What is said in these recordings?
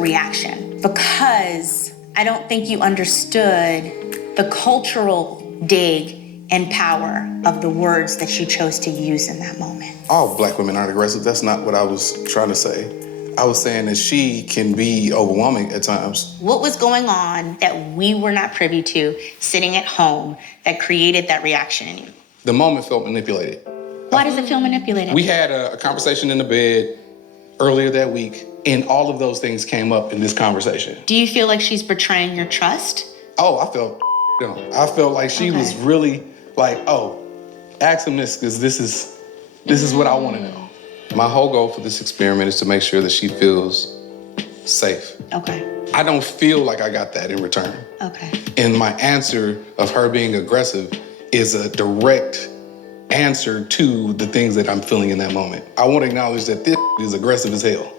reaction because I don't think you understood the cultural dig and power of the words that you chose to use in that moment. All black women aren't aggressive. That's not what I was trying to say. I was saying that she can be overwhelming at times. What was going on that we were not privy to sitting at home that created that reaction in you? The moment felt manipulated. Why does it feel manipulated? We had a conversation in the bed earlier that week, and all of those things came up in this conversation. Do you feel like she's betraying your trust? Oh, I felt I felt like she was really like, oh, ask him this, because this is what I want to know. My whole goal for this experiment is to make sure that she feels safe. Okay. I don't feel like I got that in return. Okay. And my answer of her being aggressive is a direct answer to the things that I'm feeling in that moment. I want to acknowledge that this is aggressive as hell.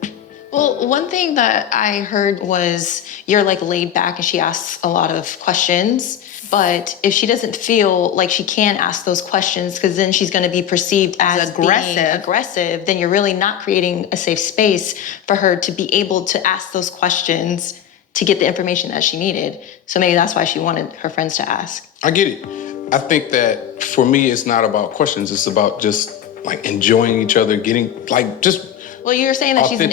Well, one thing that I heard was you're like laid back and she asks a lot of questions. But if she doesn't feel like she can ask those questions, because then she's going to be perceived as being aggressive, then you're really not creating a safe space for her to be able to ask those questions to get the information that she needed. So maybe that's why she wanted her friends to ask. I get it. I think that for me, it's not about questions. It's about just like enjoying each other, getting like just. Well, you're saying that she's an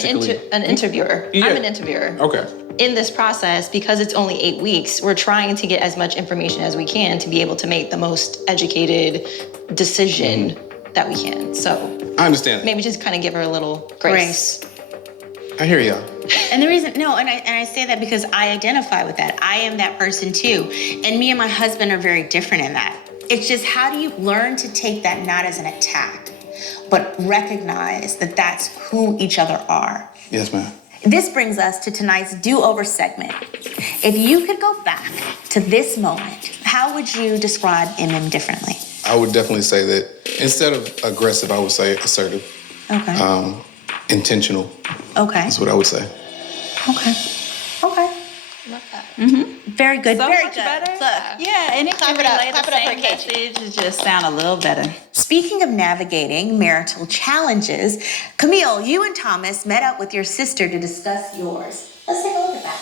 interviewer. Yeah. I'm an interviewer. Okay. In this process, because it's only 8 weeks, we're trying to get as much information as we can to be able to make the most educated decision that we can. So I understand. Maybe just kind of give her a little grace. I hear y'all. And the reason, no, and I say that because I identify with that. I am that person too. And me and my husband are very different in that. It's just, how do you learn to take that not as an attack, but recognize that that's who each other are? Yes, ma'am. This brings us to tonight's do-over segment. If you could go back to this moment, how would you describe differently? I would definitely say that instead of aggressive, I would say assertive. Okay. Intentional. Okay. That's what I would say. Okay. Okay. Love that. Mm-hmm. Very good. So very much good. better. Look. Yeah, and it can relay the same message. It just sound a little better. Speaking of navigating marital challenges, Camille, you and Thomas met up with your sister to discuss yours. Let's take a look at that.